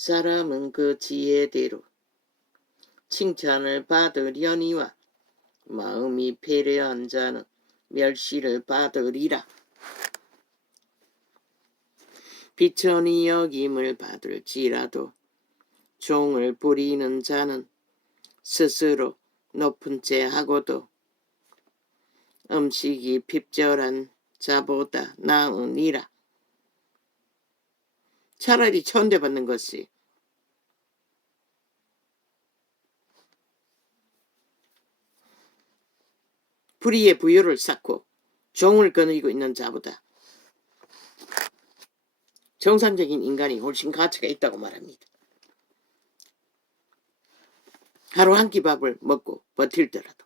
사람은 그 지혜대로 칭찬을 받으려니와 마음이 배려한 자는 멸시를 받으리라. 비천히 여김을 받을지라도 종을 부리는 자는 스스로 높은 채 하고도 음식이 핍절한 자보다 나으니라. 차라리 천대받는 것이 불의의 부요를 쌓고 종을 거느리고 있는 자보다 정상적인 인간이 훨씬 가치가 있다고 말합니다. 하루 한 끼 밥을 먹고 버틸더라도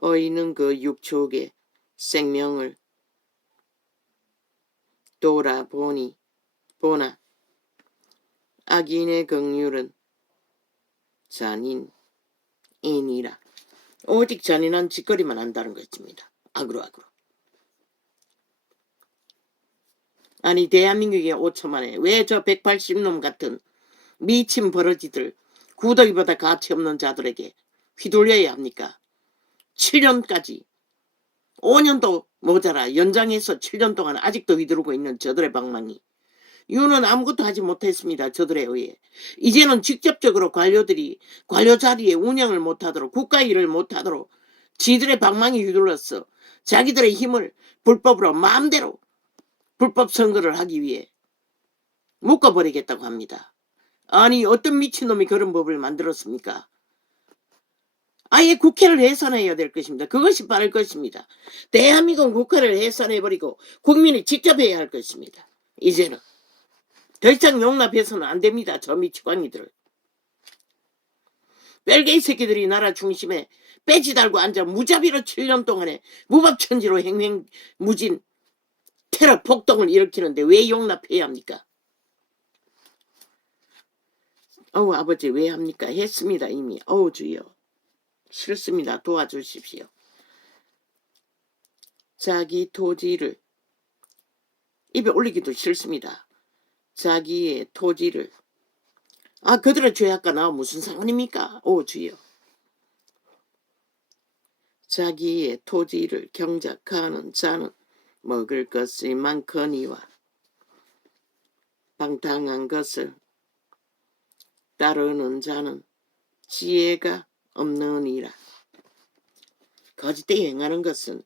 어이는 그 육축의 생명을 보나 악인의 긍휼은 잔인이니라. 오직 잔인한 짓거리만 한다는 것입니다. 악으로. 아니 대한민국의 5천만에 왜 저 180놈 같은 미친 버러지들 구더기보다 가치 없는 자들에게 휘둘려야 합니까? 7년까지 5년도 모자라 연장해서 7년 동안 아직도 휘두르고 있는 저들의 방망이. 유는 아무것도 하지 못했습니다. 저들에 의해. 이제는 직접적으로 관료 자리에 운영을 못하도록 국가 일을 못하도록 지들의 방망이 휘둘러서 자기들의 힘을 불법으로 마음대로 불법 선거를 하기 위해 묶어버리겠다고 합니다. 아니 어떤 미친놈이 그런 법을 만들었습니까? 아예 국회를 해산해야 될 것입니다. 그것이 빠를 것입니다. 대한민국 국회를 해산해버리고 국민이 직접 해야 할 것입니다. 이제는 더 이상 용납해서는 안 됩니다. 저 미치광이들을. 뺄개이 새끼들이 나라 중심에 빼지 달고 앉아 무자비로 7년 동안에 무법천지로 행행무진 테러 폭동을 일으키는데 왜 용납해야 합니까? 아버지 왜 합니까? 했습니다 이미. 주여 싫습니다. 도와주십시오. 자기 토지를 입에 올리기도 싫습니다. 자기의 토지를 그들의 죄악과 나와 무슨 상관입니까? 주여. 자기의 토지를 경작하는 자는 먹을 것이 많거니와 방탕한 것을 따르는 자는 지혜가 없느니라. 거짓되게 행하는 것은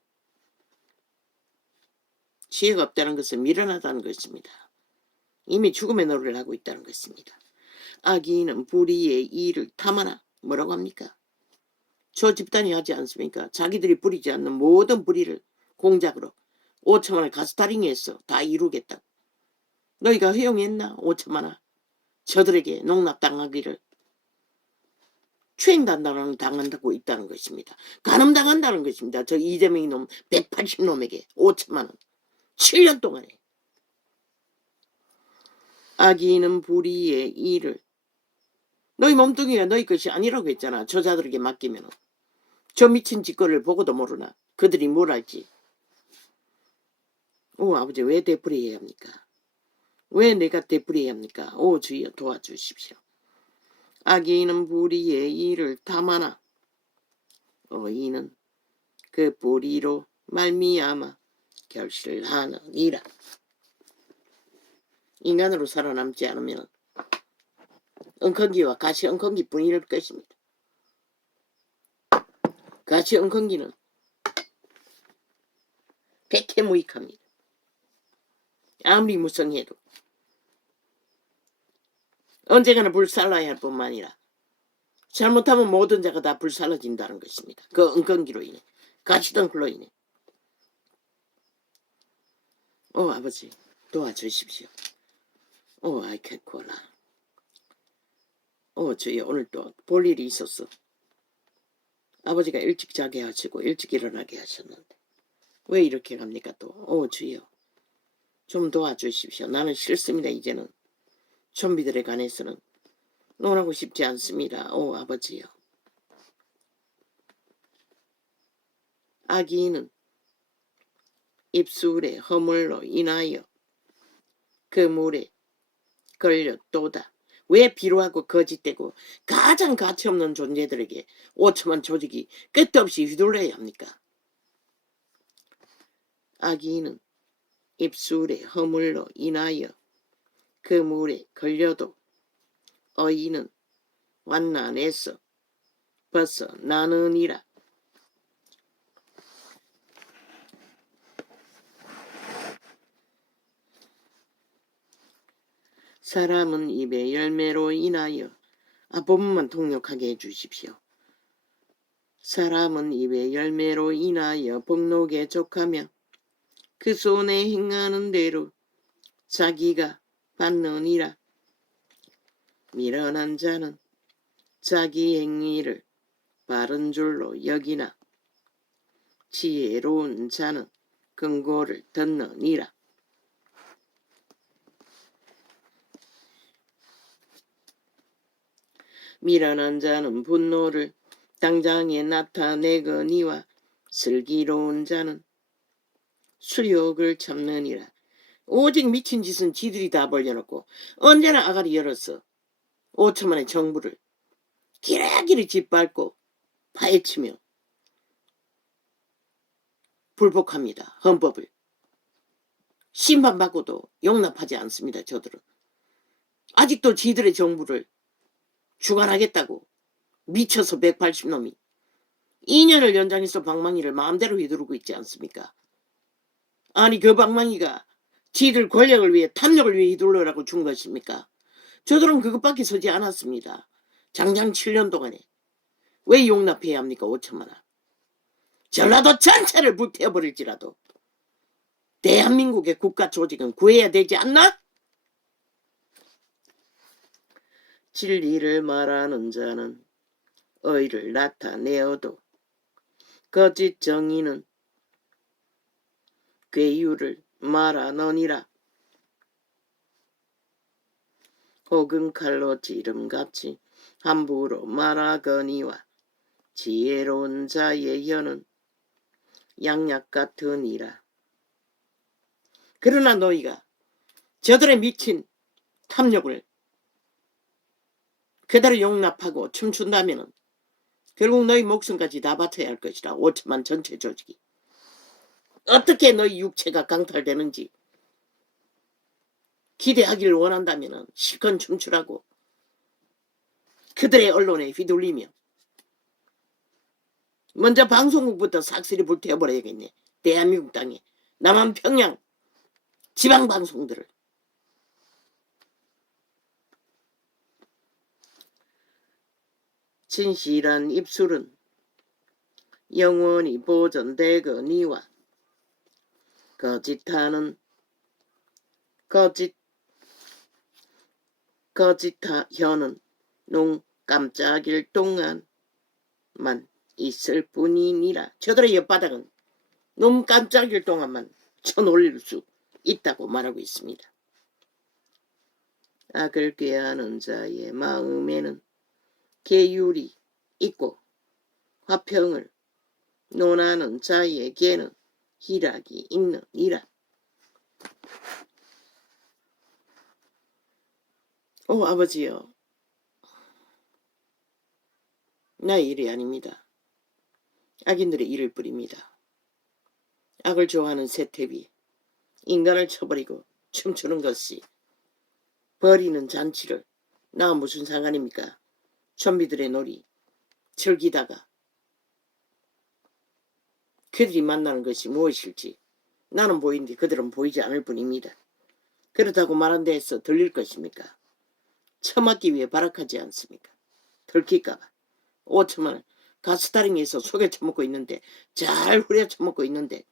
지혜가 없다는 것은 미련하다는 것입니다. 이미 죽음의 노래를 하고 있다는 것입니다. 악인은 불의의 일을 탐하나 뭐라고 합니까? 저 집단이 하지 않습니까? 자기들이 부리지 않는 모든 불의를 공작으로 5천만 원 가스타링해서 다 이루겠다고. 너희가 허용했나? 5천만 원 저들에게 농락당하기를. 추행당한다고 있다는 것입니다. 간음당한다는 것입니다. 저 이재명이 놈 180놈에게 5천만 원 7년 동안에. 악인은 불의의 일을 너희 몸뚱이가 너희 것이 아니라고 했잖아. 저자들에게 맡기면. 저 미친 짓거리를 보고도 모르나. 그들이 뭘 알지. 아버지 왜 되풀이해야 합니까? 왜 내가 되풀이해야 합니까? 주여 도와주십시오. 악인은 불의의 일을 탐하나 어인은 그 불의로 말미암아 결실하느니라. 인간으로 살아남지 않으면 엉컨기와 가시 엉컨기 뿐일 것입니다. 가시 엉컨기는 백해무익합니다. 아무리 무성해도 언젠가는 불살라야 할 뿐만 아니라 잘못하면 모든 자가 다 불살라진다는 것입니다. 그 엉컨기로 인해 가시덩굴로 인해. 아버지 도와주십시오. 아이케코라. 주여 오늘 또 볼 일이 있었어. 아버지가 일찍 자게 하시고 일찍 일어나게 하셨는데 왜 이렇게 갑니까 또? 주여 좀 도와주십시오. 나는 싫습니다. 이제는 좀비들에 관해서는 논하고 싶지 않습니다. 아버지요. 악인은 입술의 허물로 인하여 그 물에 걸려 또다 왜 비루하고 거짓되고 가장 가치없는 존재들에게 오참한 조직이 끝도 없이 휘둘려야 합니까? 아기는 입술의 허물로 인하여 그 물에 걸려도 어이는 완난에서 벗어나느니라. 사람은 입의 열매로 인하여 본문만 통역하게 해주십시오. 사람은 입의 열매로 인하여 복록에 족하며 그 손에 행하는 대로 자기가 받느니라. 미련한 자는 자기 행위를 바른 줄로 여기나 지혜로운 자는 긍고를 듣느니라. 미련한 자는 분노를 당장에 나타내거니와 슬기로운 자는 수욕을 참느니라. 오직 미친 짓은 지들이 다 벌려놓고 언제나 아가리 열어서 5천만의 정부를 기라기리 짓밟고 파헤치며 불복합니다. 헌법을. 심판받고도 용납하지 않습니다. 저들은. 아직도 지들의 정부를 주관하겠다고 미쳐서 180놈이 2년을 연장해서 방망이를 마음대로 휘두르고 있지 않습니까? 아니 그 방망이가 지들 권력을 위해 탐욕을 위해 휘둘러라고 준 것입니까? 저들은 그것밖에 서지 않았습니다. 장장 7년 동안에. 왜 용납해야 합니까? 5천만 원. 전라도 전체를 불태워버릴지라도 대한민국의 국가 조직은 구해야 되지 않나? 진리를 말하는 자는 의를 나타내어도 거짓 정의는 괴유를 말하느니라. 혹은 칼로 지름같이 함부로 말하거니와 지혜로운 자의 혀는 양약 같으니라. 그러나 너희가 저들의 미친 탐욕을 그대로 용납하고 춤춘다면 결국 너희 목숨까지 다 바쳐야 할 것이라. 5천만 전체 조직이. 어떻게 너희 육체가 강탈되는지 기대하기를 원한다면 실컷 춤추라고 그들의 언론에 휘둘리며 먼저 방송국부터 싹쓸이 불태워버려야겠네. 대한민국 땅에 남한 평양 지방방송들을. 진실한 입술은 영원히 보존되거니와 거짓하는 혀는 눈 깜짝일 동안만 있을 뿐이니라. 저들의 엿바닥은 눈 깜짝일 동안만 쳐놀릴 수 있다고 말하고 있습니다. 악을 꾀하는 자의 마음에는 계율이 있고 화평을 논하는 자에게는 희락이 있느니라. 아버지요, 나의 일이 아닙니다. 악인들의 일을 뿌립니다. 악을 좋아하는 세탭이 인간을 쳐버리고 춤추는 것이 버리는 잔치를 나와 무슨 상관입니까? 좀비들의 놀이 즐기다가 그들이 만나는 것이 무엇일지 나는 보이는데 그들은 보이지 않을 뿐입니다. 그렇다고 말한 데에서 들릴 것입니까? 처맞기 위해 발악하지 않습니까? 들킬까봐. 5천만 원 가스타링에서 속여 처먹고 있는데, 잘 후려 처먹고 있는데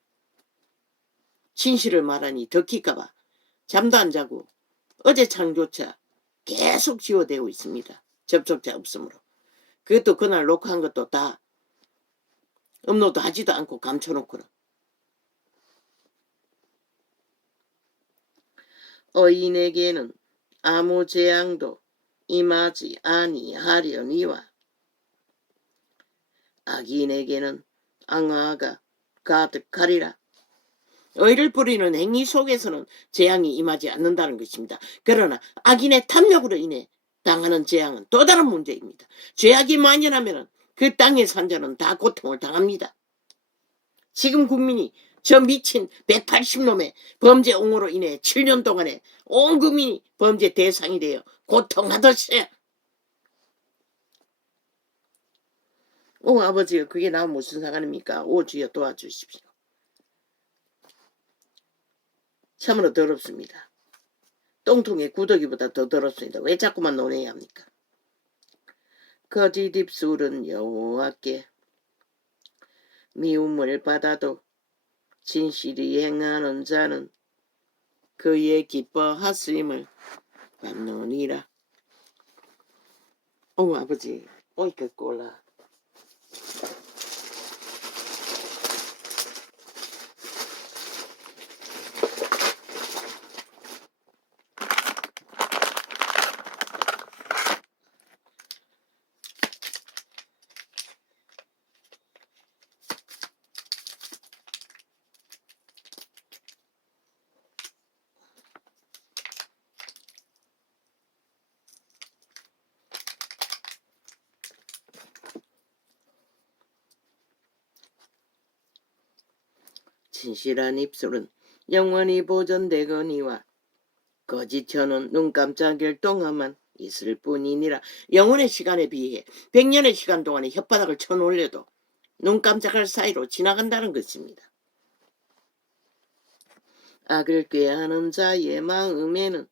진실을 말하니 들킬까봐 잠도 안 자고 어제 창조차 계속 지워대고 있습니다. 접촉자 없으므로. 그것도 그날 녹화한 것도 다 업로드 하지도 않고 감춰놓고는. 어인에게는 아무 재앙도 임하지 아니하려니와 악인에게는 악화가 가득하리라. 의를 뿌리는 행위 속에서는 재앙이 임하지 않는다는 것입니다. 그러나 악인의 탐욕으로 인해 당하는 재앙은 또 다른 문제입니다. 죄악이 만연하면 그 땅의 산자는 다 고통을 당합니다. 지금 국민이 저 미친 180놈의 범죄 옹호로 인해 7년 동안에 온 국민이 범죄 대상이 되어 고통하듯이. 오 아버지요, 그게 나와 무슨 상관입니까? 오 주여 도와주십시오. 참으로 더럽습니다. 똥통의 구더기보다 더 더럽습니다. 왜 자꾸만 논해야 합니까? 거짓 입술은 여호와께 미움을 받아도 진실이 행하는 자는 그의 기뻐하심을 받느니라. 오 아버지, 오이까 꼴라. 진실한 입술은 영원히 보존되거니와 거짓 혀는 눈 깜짝일 동안만 있을 뿐이니라. 영원의 시간에 비해 100년의 시간 동안에 혓바닥을 쳐놓으려도 눈 깜짝할 사이로 지나간다는 것입니다. 악을 꾀하는 자의 마음에는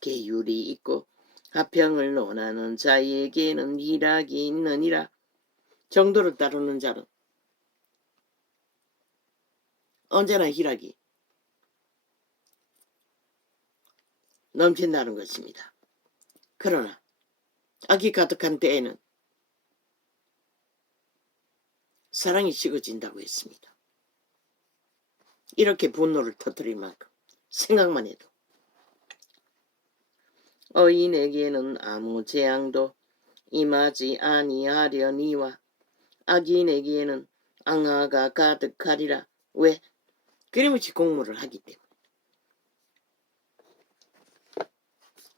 계율이 있고 화평을 논하는 자에게는 희락이 있느니라. 정도를 따르는 자는 언제나 희락이 넘친다는 것입니다. 그러나 악이 가득한 때에는 사랑이 식어진다고 했습니다. 이렇게 분노를 터뜨릴 만큼 생각만 해도 의인에게는 아무 재앙도 임하지 아니하려니와 악인에게는 앙화가 가득하리라. 왜? 끊임없이 공모를 하기 때문에.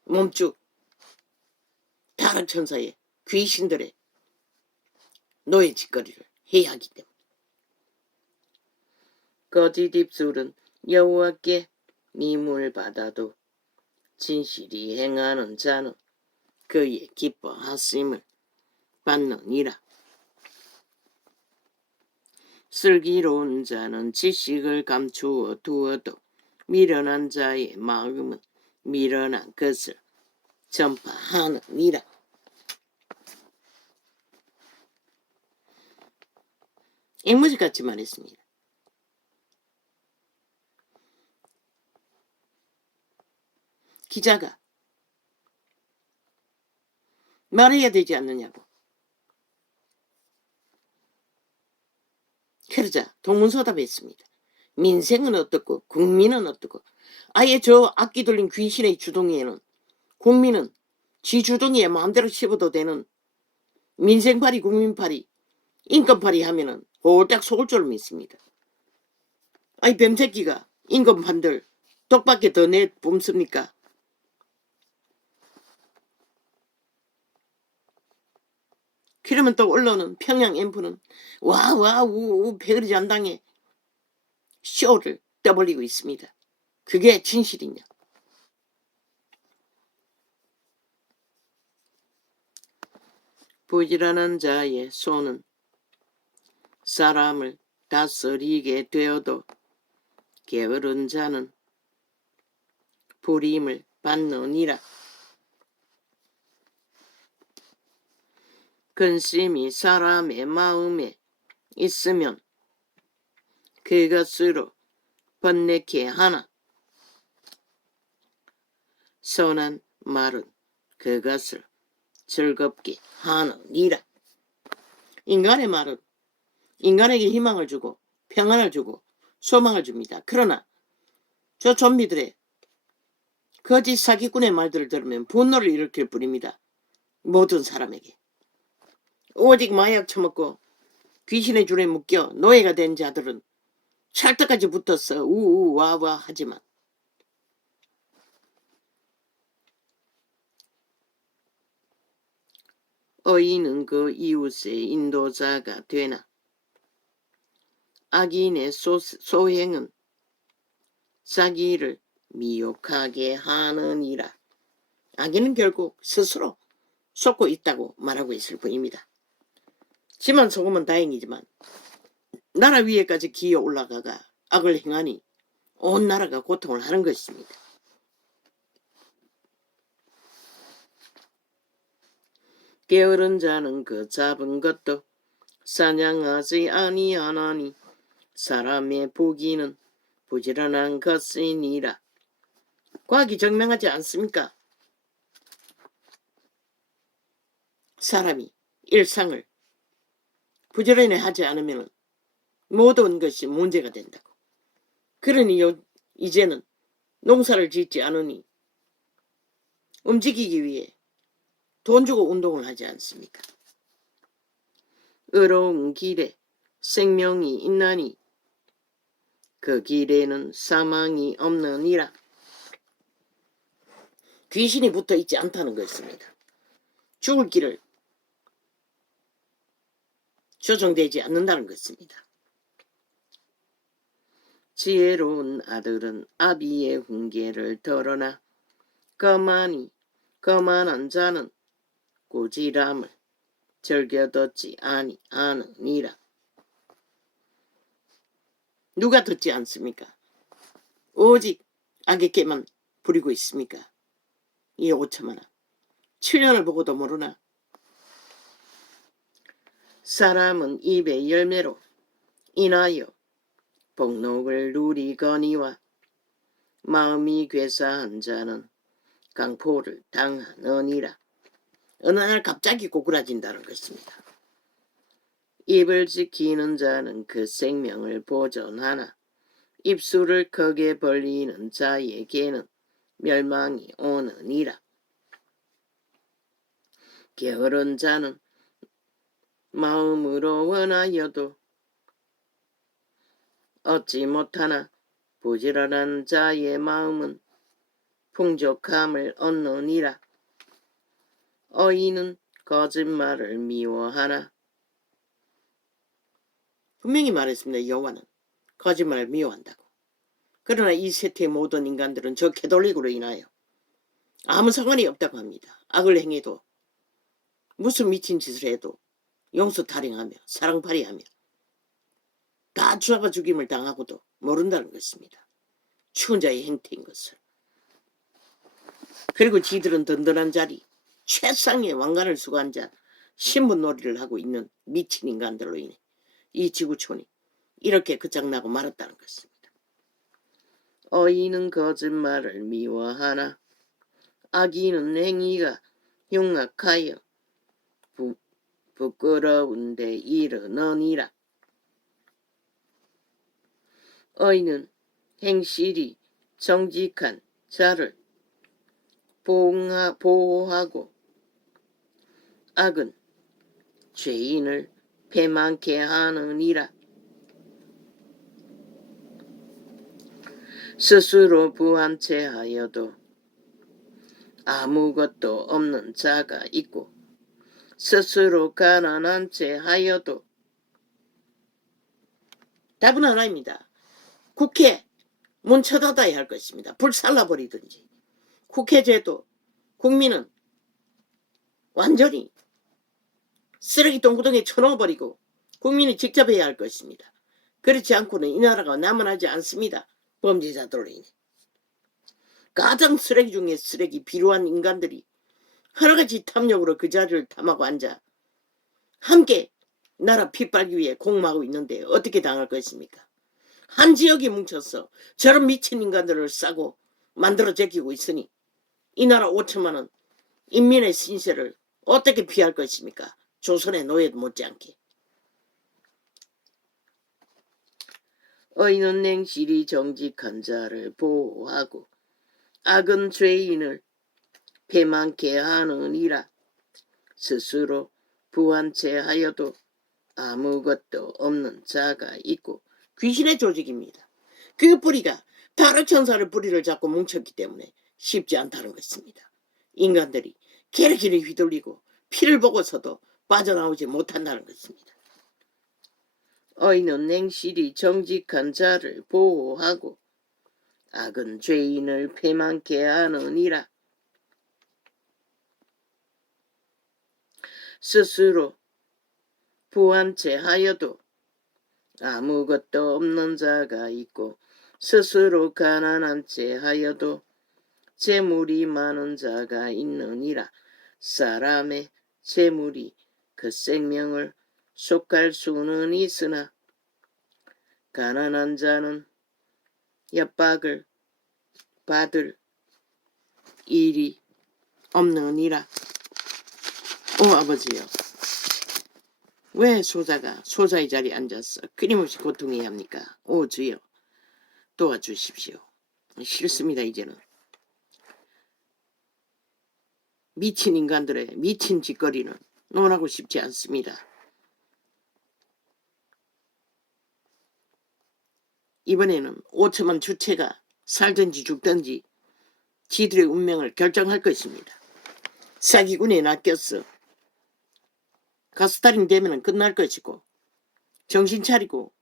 몸쭉 다른 천사의 귀신들의 노예짓거리를 해야 하기 때문에. 거짓 입술은 여호와께 미움을 받아도 진실이 행하는 자는 그의 기뻐하심을 받느니라. 슬기로운 자는 지식을 감추어 두어도 미련한 자의 마음은 미련한 것을 전파하느니라. 앵무새같이 말했습니다. 기자가 말해야 되지 않느냐고. 그러자 동문서답했습니다. 민생은 어떻고 국민은 어떻고. 아예 저 악기 돌린 귀신의 주둥이에는 국민은 지 주둥이에 마음대로 씹어도 되는 민생팔이 국민팔이 인권팔이 하면은 홀딱 속을 줄 믿습니다. 아이 뱀새끼가 인권판들 독밖에 더 내뿜습니까? 그러면 또 언론은 평양 앰프는 와와 우우 배그리 잔당에 쇼를 떠벌리고 있습니다. 그게 진실이냐? 부지런한 자의 손은 사람을 다스리게 되어도 게으른 자는 불임을 받느니라. 근심이 사람의 마음에 있으면 그것으로 번뇌케 하나 선한 말은 그것을 즐겁게 하느니라. 인간의 말은 인간에게 희망을 주고 평안을 주고 소망을 줍니다. 그러나 저 좀비들의 거짓 사기꾼의 말들을 들으면 분노를 일으킬 뿐입니다. 모든 사람에게. 오직 마약 처먹고 귀신의 줄에 묶여 노예가 된 자들은 찰떡같이 붙었어 우우와와 하지만 의인은 그 이웃의 인도자가 되나 악인의 소행은 자기를 미혹하게 하느니라. 악인은 결국 스스로 속고 있다고 말하고 있을 뿐입니다. 지만 속으면 다행이지만 나라 위에까지 기어 올라가가 악을 행하니 온 나라가 고통을 하는 것입니다. 게으른 자는 그 잡은 것도 사냥하지 아니하나니 사람의 부귀는 부지런한 것이니라. 과학이 증명하지 않습니까? 사람이 일상을 부지런히 하지 않으면 모든 것이 문제가 된다고. 그러니 이제는 농사를 짓지 않으니 움직이기 위해 돈 주고 운동을 하지 않습니까? 의로운 길에 생명이 있나니 그 길에는 사망이 없느니라. 귀신이 붙어 있지 않다는 것입니다. 죽을 길을 조정되지 않는다는 것입니다. 지혜로운 아들은 아비의 훈계를 들으나 거만한 자는 꾸지람을 즐겨 듣지 아니하느니라. 누가 듣지 않습니까? 오직 악에게만 부리고 있습니까? 이 오천만원 7년을 보고도 모르나? 사람은 입의 열매로 인하여 복록을 누리거니와 마음이 괴사한 자는 강포를 당하느니라. 어느 날 갑자기 고꾸라진다는 것입니다. 입을 지키는 자는 그 생명을 보존하나 입술을 크게 벌리는 자에게는 멸망이 오느니라. 게으른 자는 마음으로 원하여도 얻지 못하나 부지런한 자의 마음은 풍족함을 얻느니라. 의인은 거짓말을 미워하나 분명히 말했습니다. 여호와는 거짓말을 미워한다고. 그러나 이 세태의 모든 인간들은 저 캐톨릭으로 인하여 아무 상관이 없다고 합니다. 악을 행해도 무슨 미친 짓을 해도 용서 탈행하며 사랑팔이하며 다 잡아 죽임을 당하고도 모른다는 것입니다. 추운 자의 행태인 것을. 그리고 지들은 든든한 자리 최상의 왕관을 수고한 자 신분놀이를 하고 있는 미친 인간들로 인해 이 지구촌이 이렇게 끝장나고 말았다는 것입니다. 의인은 거짓말을 미워하나 악인은 행위가 흉악하여 부끄러운 데 이르느니라. 의인은 행실이 정직한 자를 보호하고 악은 죄인을 패망케 하느니라. 스스로 부한 채 하여도 아무것도 없는 자가 있고 스스로 가난한 채 하여도 답은 하나입니다. 국회 문 쳐닫아야 할 것입니다. 불 살라버리든지. 국회제도 국민은 완전히 쓰레기 동구덩이에 쳐넣어버리고 국민이 직접 해야 할 것입니다. 그렇지 않고는 이 나라가 남아나지 않습니다. 범죄자들로 인해. 가장 쓰레기 중에 쓰레기 비루한 인간들이 하나같이 탐욕으로 그 자리를 탐하고 앉아 함께 나라 핏발기 위해 공모하고 있는데 어떻게 당할 것입니까? 한 지역이 뭉쳐서 저런 미친 인간들을 싸고 만들어 제끼고 있으니 이 나라 5천만원 인민의 신세를 어떻게 피할 것입니까? 조선의 노예도 못지않게. 의인은 행실이 정직한 자를 보호하고 악은 죄인을 패망케 하느니라. 스스로 부한 채 하여도 아무것도 없는 자가 있고 귀신의 조직입니다. 그 뿌리가 타락천사를 뿌리를 잡고 뭉쳤기 때문에 쉽지 않다는 것입니다. 인간들이 게르기를 휘둘리고 피를 보고서도 빠져나오지 못한다는 것입니다. 의인은 냉실히 정직한 자를 보호하고 악은 죄인을 패망케 하느니라. 스스로 부한 채 하여도 아무것도 없는 자가 있고 스스로 가난한 채 하여도 재물이 많은 자가 있느니라. 사람의 재물이 그 생명을 속할 수는 있으나 가난한 자는 협박을 받을 일이 없느니라. 오 아버지요, 왜 소자가 소자의 자리에 앉아서 끊임없이 고통해야 합니까? 오 주여, 도와주십시오. 싫습니다. 이제는 미친 인간들의 미친 짓거리는 논하고 싶지 않습니다. 이번에는 5천만 주체가 살든지 죽든지 지들의 운명을 결정할 것입니다. 사기꾼에 낚였어 가스달인 되면 끝날 것이고, 정신 차리고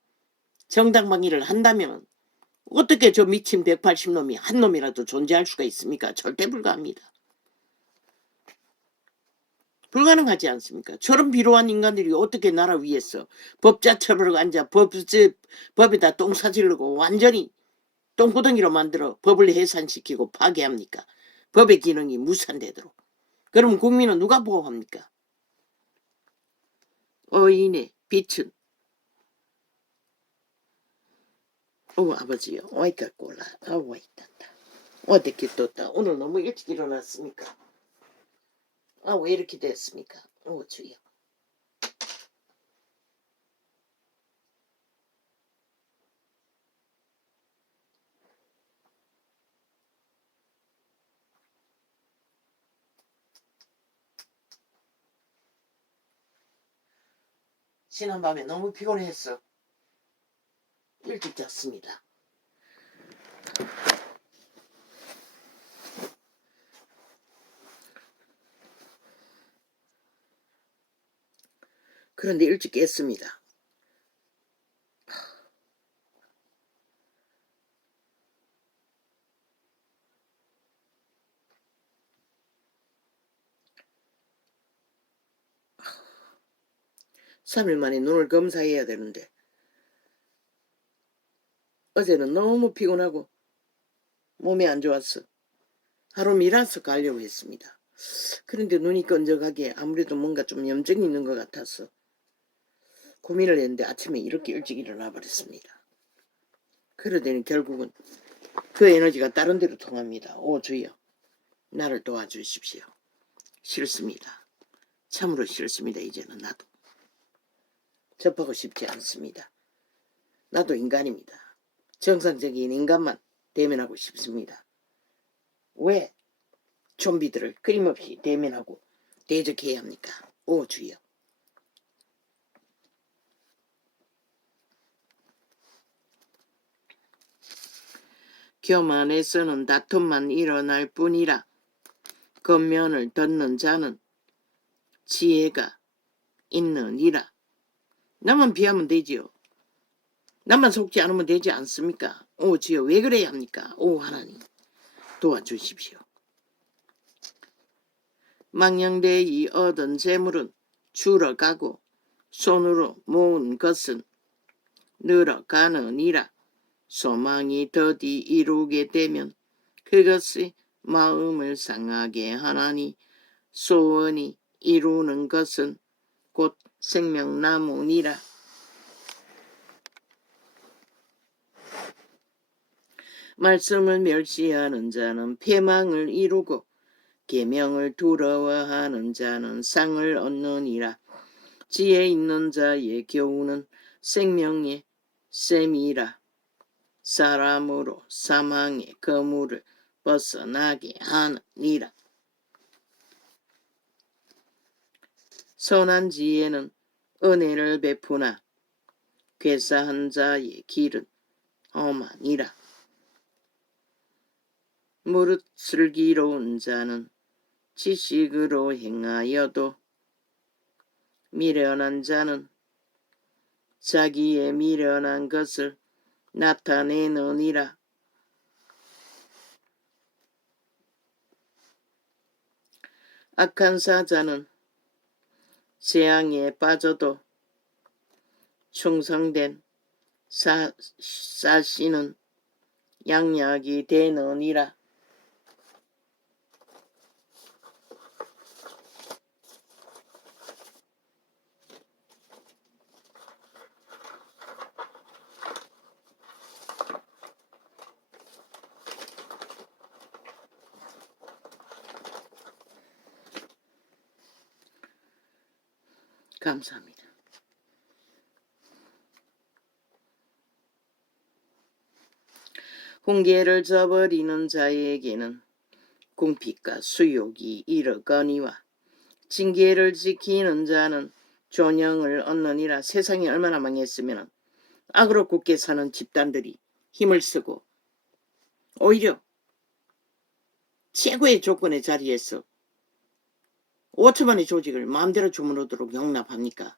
정당방위를 한다면 어떻게 저 미친 180놈이 한 놈이라도 존재할 수가 있습니까? 절대 불가합니다. 불가능하지 않습니까? 저런 비로한 인간들이 어떻게 나라 위에서 법자처럼 앉아 법에다 똥 사지르고 완전히 똥구덩이로 만들어 법을 해산시키고 파괴합니까? 법의 기능이 무산되도록. 그럼 국민은 누가 보호합니까? 의인의 빛은 아버지요, 어이까 꼴라. 와있단다. 어떻게 떴다. 오늘 너무 일찍 일어났습니까? 왜 이렇게 됐습니까? 주여. 지난밤에 너무 피곤했어. 일찍 잤습니다. 그런데 일찍 깼습니다. (3일) 만에 눈을 검사해야 되는데 어제는 너무 피곤하고 몸이 안 좋았어. 하루 미라서 가려고 했습니다. 그런데 눈이 끈적하게 아무래도 뭔가 좀 염증이 있는 것 같아서 고민을 했는데 아침에 이렇게 일찍 일어나 버렸습니다. 그러더니 결국은 그 에너지가 다른 데로 통합니다. 오 주여, 나를 도와주십시오. 싫습니다. 참으로 싫습니다. 이제는 나도 접하고 싶지 않습니다. 나도 인간입니다. 정상적인 인간만 대면하고 싶습니다. 왜 좀비들을 끊임없이 대면하고 대적해야 합니까? 오 주여. 교만에서는 다툼만 일어날 뿐이라 겉면을 덮는 자는 지혜가 있느니라. 나만 비하면 되지요. 나만 속지 않으면 되지 않습니까? 오 주여, 왜 그래야 합니까? 오 하나님, 도와주십시오. 망령되이 얻은 재물은 줄어가고 손으로 모은 것은 늘어가느니라. 소망이 더디 이루게 되면 그것이 마음을 상하게 하나니 소원이 이루는 것은 곧 생명나무니라. 말씀을 멸시하는 자는 패망을 이루고 계명을 두려워하는 자는 상을 얻느니라. 지혜 있는 자의 교훈은 생명의 셈이라. 사람으로 사망의 그물을 벗어나게 하느니라. 선한 지혜는 은혜를 베푸나 괴사한 자의 길은 험하니라. 무릇 슬기로운 자는 지식으로 행하여도 미련한 자는 자기의 미련한 것을 나타내느니라. 악한 사자는 재앙에 빠져도 충성된 사씨는 양약이 되느니라. 감사합니다. 훈계를 저버리는 자에게는 궁핍과 수욕이 이르거니와 징계를 지키는 자는 존영을 얻느니라. 세상이 얼마나 망했으면 악으로 굳게 사는 집단들이 힘을 쓰고 오히려 최고의 조건의 자리에서 5천만의 조직을 마음대로 주무르도록 용납합니까?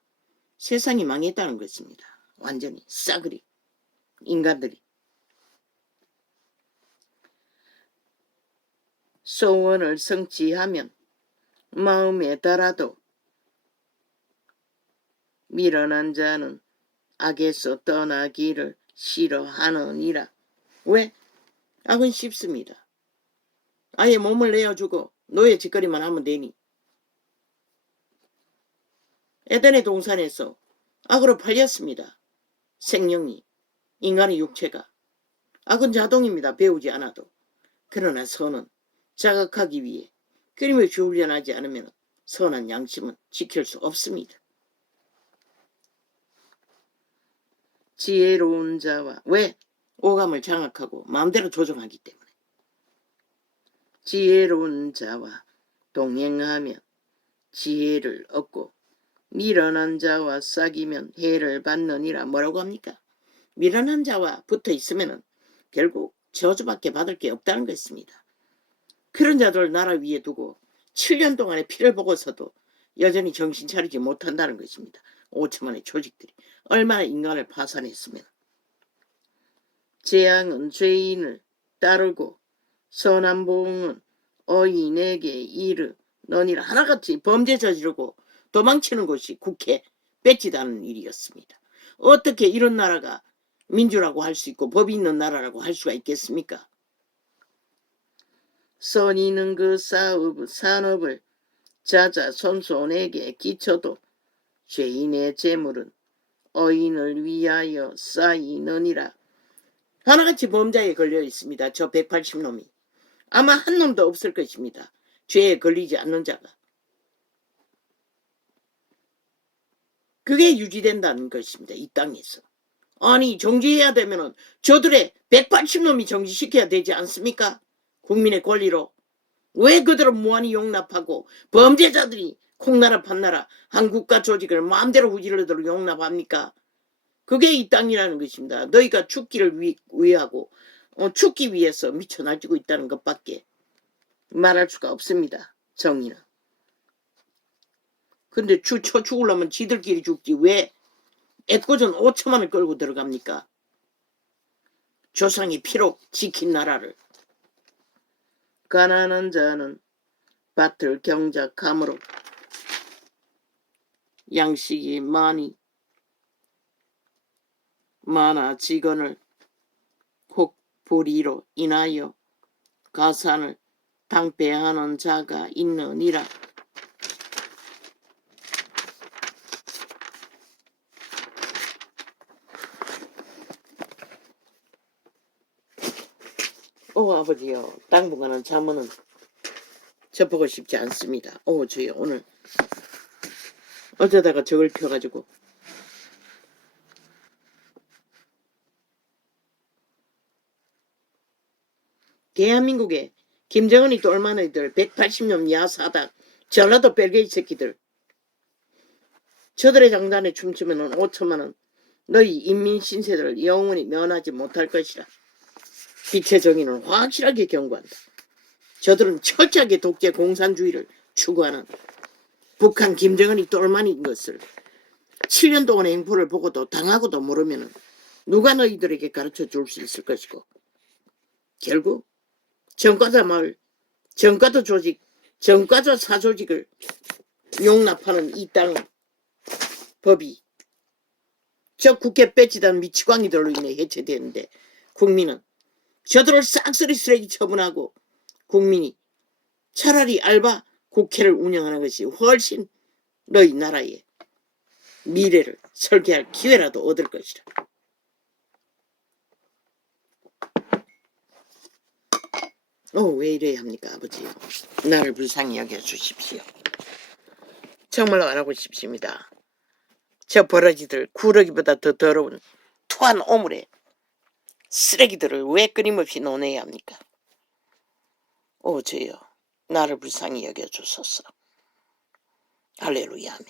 세상이 망했다는 것입니다. 완전히 싸그리 인간들이. 소원을 성취하면 마음에 달아도 미련한 자는 악에서 떠나기를 싫어하느니라. 왜? 악은 쉽습니다. 아예 몸을 내어주고 노예 짓거리만 하면 되니. 에덴의 동산에서 악으로 팔렸습니다. 생명이, 인간의 육체가. 악은 자동입니다. 배우지 않아도. 그러나 선은 자각하기 위해 끊임없이 훈련하지 않으면 선한 양심은 지킬 수 없습니다. 지혜로운 자와 왜? 오감을 장악하고 마음대로 조정하기 때문에. 지혜로운 자와 동행하면 지혜를 얻고 미련한 자와 사귀면 해를 받느니라. 뭐라고 합니까? 미련한 자와 붙어 있으면 결국 저주밖에 받을 게 없다는 것입니다. 그런 자들을 나라 위에 두고 7년 동안의 피를 보고서도 여전히 정신 차리지 못한다는 것입니다. 5천만의 조직들이 얼마나 인간을 파산했으면. 재앙은 죄인을 따르고 선한 보응은 어인에게 이르느니라. 하나같이 범죄 저지르고 도망치는 것이 국회 뺏지다는 일이었습니다. 어떻게 이런 나라가 민주라고 할 수 있고 법이 있는 나라라고 할 수가 있겠습니까? 선인은 그 산업을 자자손손에게 끼쳐도 죄인의 재물은 어인을 위하여 쌓이느니라. 하나같이 범죄에 걸려 있습니다. 저 180놈이. 아마 한 놈도 없을 것입니다. 죄에 걸리지 않는 자가. 그게 유지된다는 것입니다. 이 땅에서. 아니 정지해야 되면 저들의 180놈이 정지시켜야 되지 않습니까? 국민의 권리로. 왜 그들을 무한히 용납하고 범죄자들이 콩나라 판나라 한국가 조직을 마음대로 후지르도록 용납합니까? 그게 이 땅이라는 것입니다. 너희가 죽기를 위하고 죽기 위해서 미쳐 날뛰고 있다는 것밖에 말할 수가 없습니다. 정의는. 근데 쳐 죽으려면 지들끼리 죽지 왜 애꿎은 5천만을 끌고 들어갑니까? 조상이 피로 지킨 나라를. 가난한 자는 밭을 경작함으로 양식이 많아지거늘 혹 불의로 인하여 가산을 당패하는 자가 있느니라. 아버지요, 당분간은 잠은 접하고 싶지 않습니다. 저요 오늘 어쩌다가 저걸 펴가지고 대한민국에 김정은이 또 얼마나 이들 180년 야사다 전라도 벨게이 새끼들 저들의 장단에 춤추면 5천만원 너희 인민신세들을 영원히 면하지 못할 것이라. 빛의 정의는 확실하게 경고한다. 저들은 철저하게 독재 공산주의를 추구하는 북한 김정은이 똘마니인 것을 7년 동안의 행보를 보고도 당하고도 모르면 누가 너희들에게 가르쳐 줄 수 있을 것이고, 결국 전과자 마을, 전과자 조직, 전과자 사조직을 용납하는 이 땅 법이 저 국회 배치단 미치광이들로 인해 해체되는데, 국민은 저들을 싹쓸이 쓰레기 처분하고 국민이 차라리 알바 국회를 운영하는 것이 훨씬 너희 나라의 미래를 설계할 기회라도 얻을 것이라. 왜 이래야 합니까, 아버지? 나를 불쌍히 여겨주십시오. 정말로 안 하고 싶습니다. 저 버러지들, 구러기보다 더 더러운 투한 오물에 쓰레기들을 왜 끊임없이 논해야 합니까? 주여, 나를 불쌍히 여겨주소서. 할렐루야, 아멘.